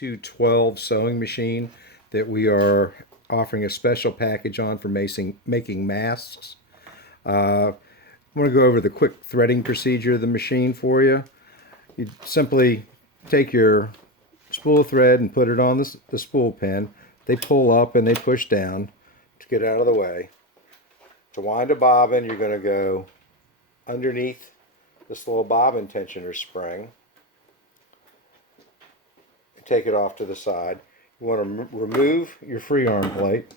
212 sewing machine that we are offering a special package on for making masks. I'm going to go over the quick threading procedure of the machine for you. You simply take your spool of thread and put it on the spool pin. They pull up and they push down to get out of the way. To wind a bobbin, you're going to go underneath this little bobbin tensioner spring. Take it off to the side. You want to remove your free arm plate.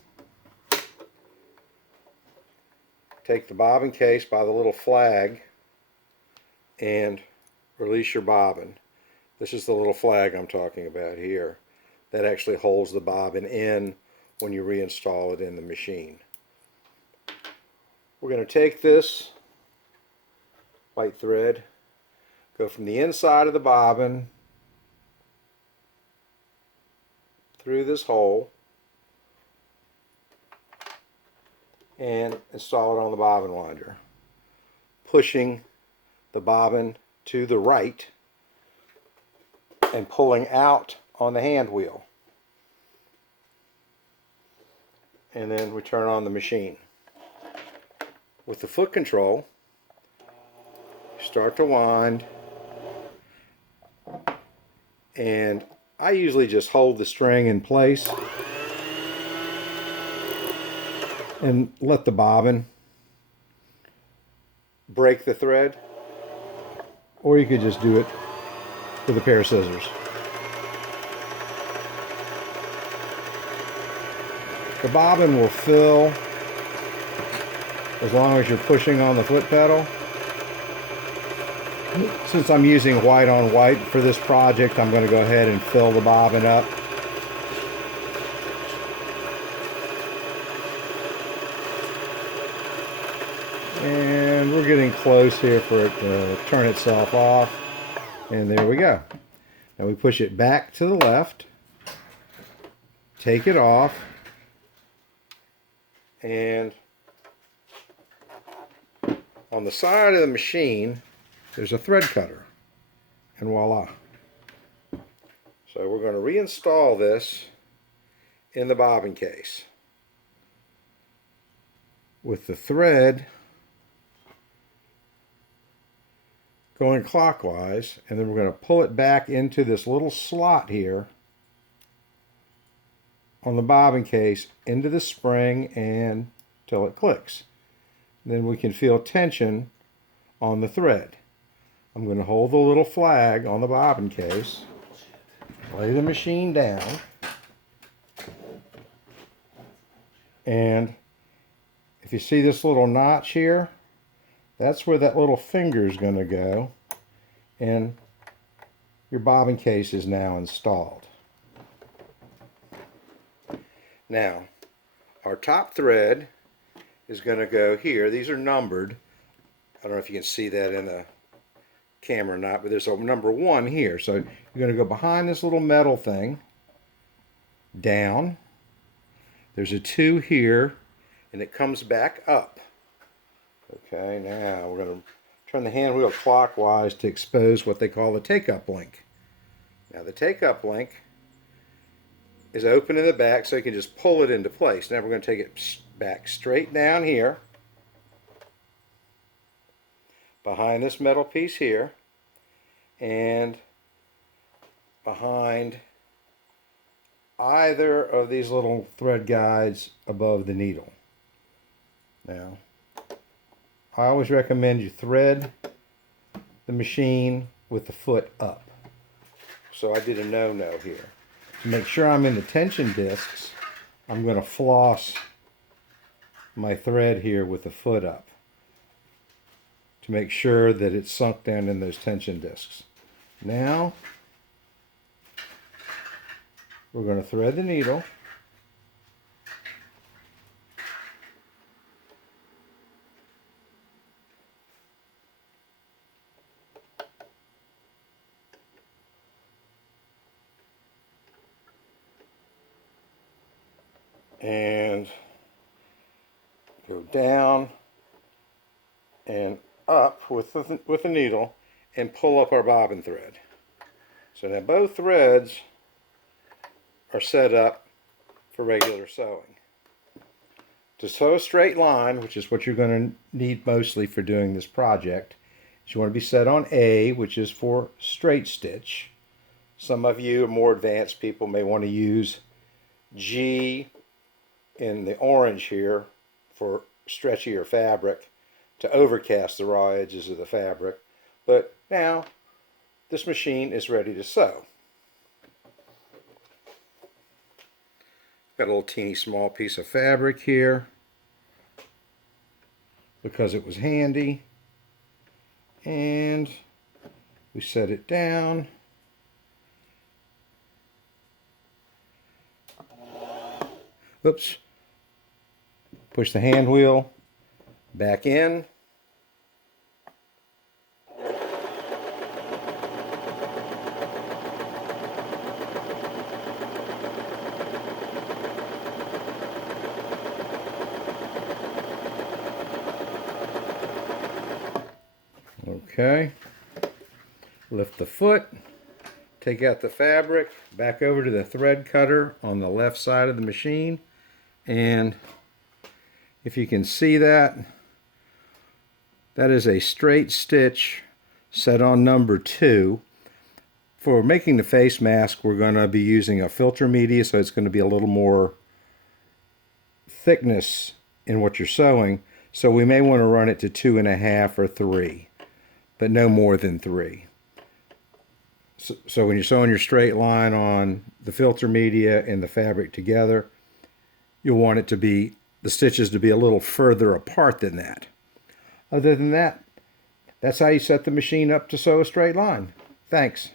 Take the bobbin case by the little flag and release your bobbin. This is the little flag I'm talking about here. That actually holds the bobbin in when you reinstall it in the machine. We're going to take this white thread, go from the inside of the bobbin through this hole and install it on the bobbin winder, pushing the bobbin to the right and pulling out on the hand wheel. And then we turn on the machine. With the foot control, start to wind, and I usually just hold the string in place and let the bobbin break the thread, or you could just do it with a pair of scissors. The bobbin will fill as long as you're pushing on the foot pedal. Since I'm using white on white for this project, I'm going to go ahead and fill the bobbin up. And we're getting close here for it to turn itself off. And there we go. Now we push it back to the left, take it off, and on the side of the machine there's a thread cutter, and voila. So we're going to reinstall this in the bobbin case with the thread going clockwise, and then we're going to pull it back into this little slot here on the bobbin case into the spring and till it clicks. Then we can feel tension on the thread. I'm going to hold the little flag on the bobbin case, lay the machine down, and if you see this little notch here, that's where that little finger is going to go, and your bobbin case is now installed. Now, our top thread is going to go here. These are numbered. I don't know if you can see that in the camera or not, but there's a number 1 here. So you're going to go behind this little metal thing, down. There's a 2 here, and it comes back up. Okay, now we're going to turn the hand wheel clockwise to expose what they call the take-up link. Now the take-up link is open in the back, so you can just pull it into place. Now we're going to take it back straight down here, behind this metal piece here, and behind either of these little thread guides above the needle. Now, I always recommend you thread the machine with the foot up. So I did a no-no here. To make sure I'm in the tension discs, I'm going to floss my thread here with the foot up to make sure that it's sunk down in those tension discs. Now we're going to thread the needle, and go down and up with the needle and pull up our bobbin thread. So now both threads are set up for regular sewing. To sew a straight line, which is what you're going to need mostly for doing this project, is you want to be set on A, which is for straight stitch. Some of you more advanced people may want to use G in the orange here for stretchier fabric to overcast the raw edges of the fabric. But now this machine is ready to sew. Got a little teeny small piece of fabric here because it was handy, and we set it down. Oops. Push the hand wheel back in. Okay. Lift the foot. Take out the fabric. Back over to the thread cutter on the left side of the machine. And if you can see that, that is a straight stitch set on number 2. For making the face mask, we're going to be using a filter media, so it's going to be a little more thickness in what you're sewing. So we may want to run it to 2.5 or 3, but no more than 3. So when you're sewing your straight line on the filter media and the fabric together, you'll want it to be, the stitches to be a little further apart than that. Other than that, that's how you set the machine up to sew a straight line. Thanks.